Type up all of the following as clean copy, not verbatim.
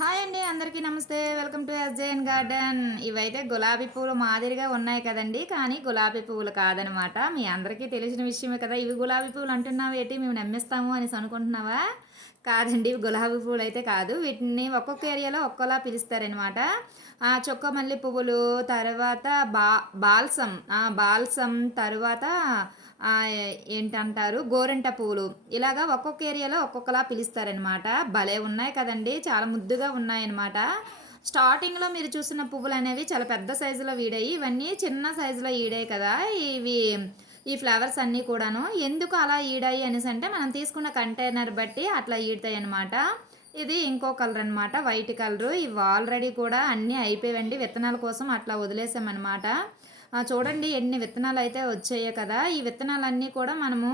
Hi అండి, అందరికీ నమస్తే. Welcome to SJN garden. ఇవైతే గులాబీ పువ్వులు మాదిరిగా ఉన్నాయి కదండి, కానీ గులాబీ పువ్వులు కాదనమాట. మీ అందరికీ తెలిసిన విషయమే కదా. ఇవి గులాబీ పువ్వులు అంటున్నావు ఏంటి, మేము నమ్మేస్తాము అనేసి అనుకుంటున్నావా? కాదండి, ఇవి గులాబీ పువ్వులు అయితే కాదు. వీటిని ఒక్కొక్క ఏరియాలో ఒక్కోలా పిలుస్తారనమాట. చొక్క మల్లి పువ్వులు, తర్వాత బాల్సం, బాల్సం తర్వాత ఏంటంటారు గోరింట పువ్వులు, ఇలాగా ఒక్కొక్క ఏరియాలో ఒక్కొక్కలా పిలుస్తారనమాట. భలే ఉన్నాయి కదండి, చాలా ముద్దుగా ఉన్నాయన్నమాట. స్టార్టింగ్లో మీరు చూసిన పువ్వులు అనేవి చాలా పెద్ద సైజులో వీడాయి, ఇవన్నీ చిన్న సైజులో ఈడాయి కదా. ఇవి ఈ ఫ్లవర్స్ అన్నీ కూడాను ఎందుకు అలా ఈడాయి అనేసి అంటే, మనం తీసుకున్న కంటైనర్ బట్టి అట్లా ఈడతాయి అనమాట. ఇది ఇంకో కలర్ అనమాట, వైట్ కలరు. ఇవి ఆల్రెడీ కూడా అన్నీ అయిపోయాయండి, విత్తనాల కోసం అట్లా వదిలేసామన్నమాట. చూడండి ఎన్ని విత్తనాలు అయితే వచ్చాయో కదా. ఈ విత్తనాలన్నీ కూడా మనము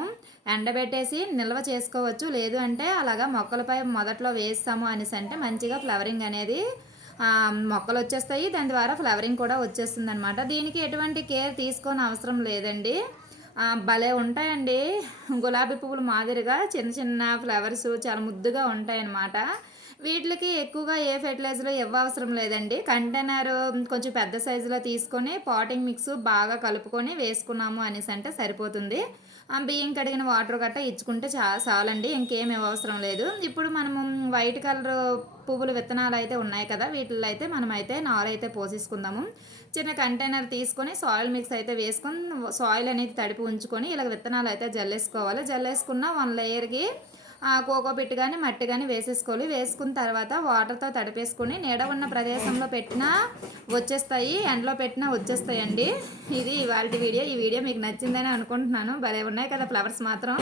ఎండబెట్టేసి నిల్వ చేసుకోవచ్చు, లేదు అంటే అలాగా మొక్కలపై మొదట్లో వేస్తాము అనేసి అంటే మంచిగా ఫ్లవరింగ్ అనేది మొక్కలు వచ్చేస్తాయి, దాని ద్వారా ఫ్లవరింగ్ కూడా వచ్చేస్తుంది అనమాట. దీనికి ఎటువంటి కేర్ తీసుకోని అవసరం లేదండి. భలే ఉంటాయండి, గులాబీ పువ్వులు మాదిరిగా చిన్న చిన్న ఫ్లవర్స్ చాలా ముద్దుగా ఉంటాయన్నమాట. వీటికి ఎక్కువగా ఏ ఫెర్టిలైజర్ ఇవ్వవసరం లేదండి. కంటైనర్ కొంచెం పెద్ద సైజులో తీసుకొని పాటింగ్ మిక్స్ బాగా కలుపుకొని వేసుకున్నాము అనేసి అంటే సరిపోతుంది. బియ్యం కడిగిన వాటర్ గట్ట ఇచ్చుకుంటే చాలండి, ఇంకేం ఇవ్వవసరం లేదు. ఇప్పుడు మనము వైట్ కలర్ పువ్వులు విత్తనాలు అయితే ఉన్నాయి కదా, వీటిల్లో అయితే మనమైతే నారైతే పోసేసుకుందాము. చిన్న కంటైనర్ తీసుకొని సాయిల్ మిక్స్ అయితే వేసుకొని సాయిల్ అనేది తడిపి ఉంచుకొని ఇలా విత్తనాలు అయితే జల్లేసుకోవాలి. జల్లేసుకున్న 1 లేయర్కి కోకో పిట్ కానీ మట్టి కానీ వేసేసుకోవాలి. వేసుకున్న తర్వాత వాటర్తో తడిపేసుకొని నీడ ఉన్న ప్రదేశంలో పెట్టినా వచ్చేస్తాయి, ఎండలో పెట్టినా వచ్చేస్తాయండి. ఇది ఇవాళ వీడియో. ఈ వీడియో మీకు నచ్చిందని అనుకుంటున్నాను. భలే ఉన్నాయి కదా ఫ్లవర్స్ మాత్రం.